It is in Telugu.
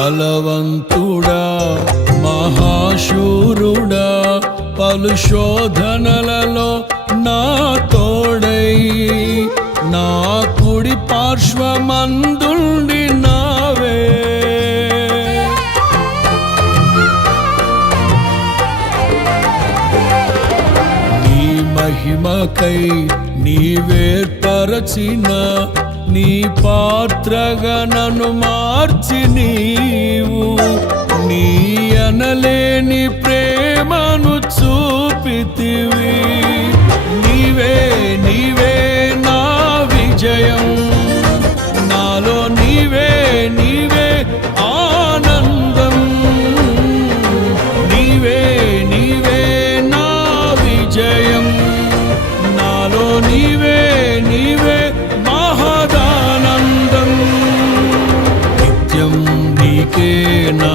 బలవంతుడా మహాశూరుడా పలు శోధనలలో నా తోడై నా కుడి పార్శ్వమందుండి నావే నీ మహిమకై నీవేర్పరచిన నీ పాత్రగా నన్ను మార్చి నీవు నీ అనలేని ప్రేమను చూపితివి నీవే నీవే నా విజయం నాలో నీవే నీవే ఆనందం నీవే నీవే నా విజయం నాలో నీవే నీవే మహదానందం నిత్యం నీకే నా